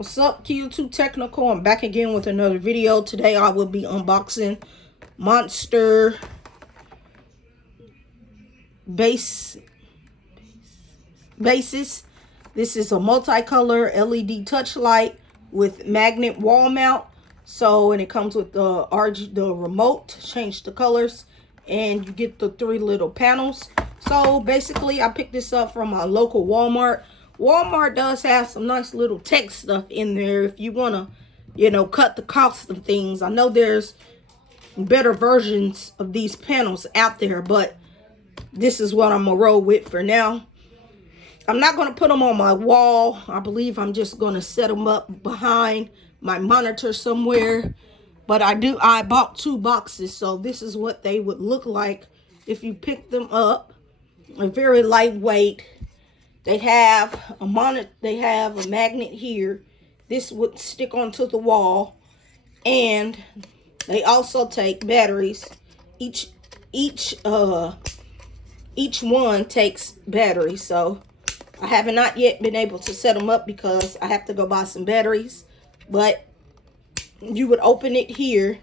What's up, Q2 Technical? I'm back again with another video. Today I will be unboxing Monster bases. This is a multicolor LED touch light with magnet wall mount. So, and it comes with the remote to change the colors, and you get the 3 little panels. So basically, I picked this up from my local Walmart. Walmart does have some nice little tech stuff in there if you want to, cut the cost of things. I know there's better versions of these panels out there, but this is what I'm going to roll with for now. I'm not going to put them on my wall. I believe I'm just going to set them up behind my monitor somewhere. But I bought 2 boxes, so this is what they would look like if you pick them up. They're very lightweight. They have a magnet here. This would stick onto the wall, and they also take batteries. Each one takes batteries. So I have not yet been able to set them up because I have to go buy some batteries. But you would open it here.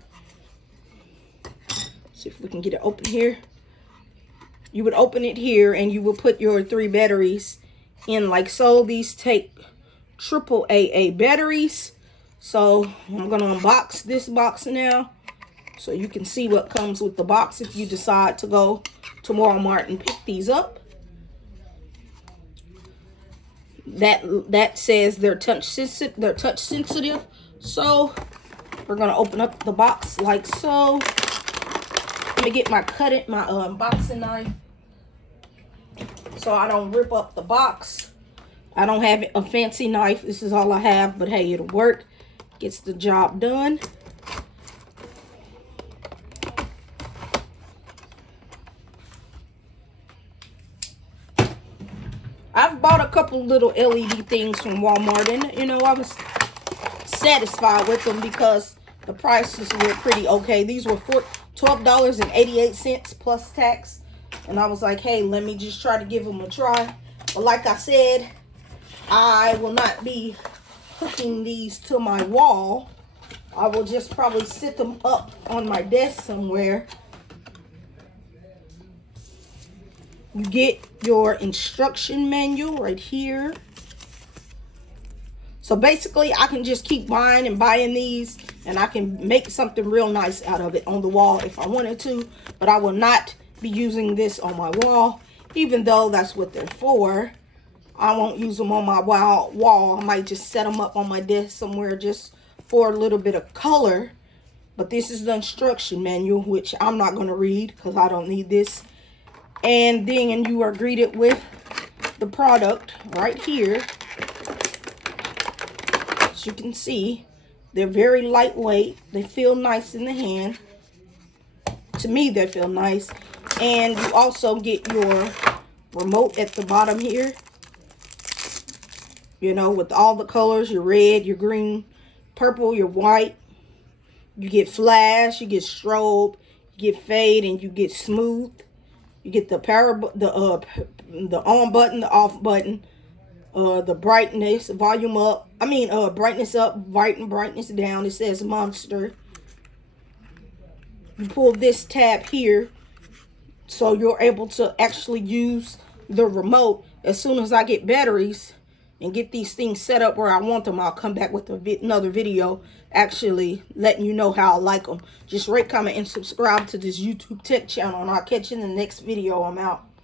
See if we can get it open here. You would open it here, and you would put your 3 batteries in like so. These take AAA batteries. So I'm gonna unbox this box now so you can see what comes with the box if you decide to go to Walmart and pick these up. That says they're touch sensitive. So we're gonna open up the box like so. Let me get my unboxing knife so I don't rip up the box. I don't have a fancy knife. This is all I have, but hey, it'll work. Gets the job done. I've bought a couple little LED things from Walmart, and I was satisfied with them because the prices were pretty okay. These were $12.88 plus tax, and I was like, hey, let me just try to give them a try. But like I said, I will not be hooking these to my wall. I will just probably sit them up on my desk somewhere. You get your instruction manual right here. So basically, I can just keep buying and buying these, and I can make something real nice out of it on the wall if I wanted to. But I will not be using this on my wall, even though that's what they're for. I won't use them on my wall. I might just set them up on my desk somewhere just for a little bit of color. But this is the instruction manual, which I'm not going to read because I don't need this. And then you are greeted with the product right here. As you can see, they're very lightweight. They feel nice in the hand. To me, they feel nice. And you also get your remote at the bottom here. With all the colors, your red, your green, purple, your white. You get flash, you get strobe, you get fade, and you get smooth. You get the the on button, the off button, the brightness, volume up. Brightness up, brightness down. It says Monster. You pull this tab here, so you're able to actually use the remote. As soon as I get batteries and get these things set up where I want them, I'll come back with another video actually letting you know how I like them. Just rate, comment, and subscribe to this YouTube tech channel, and I'll catch you in the next video. I'm out.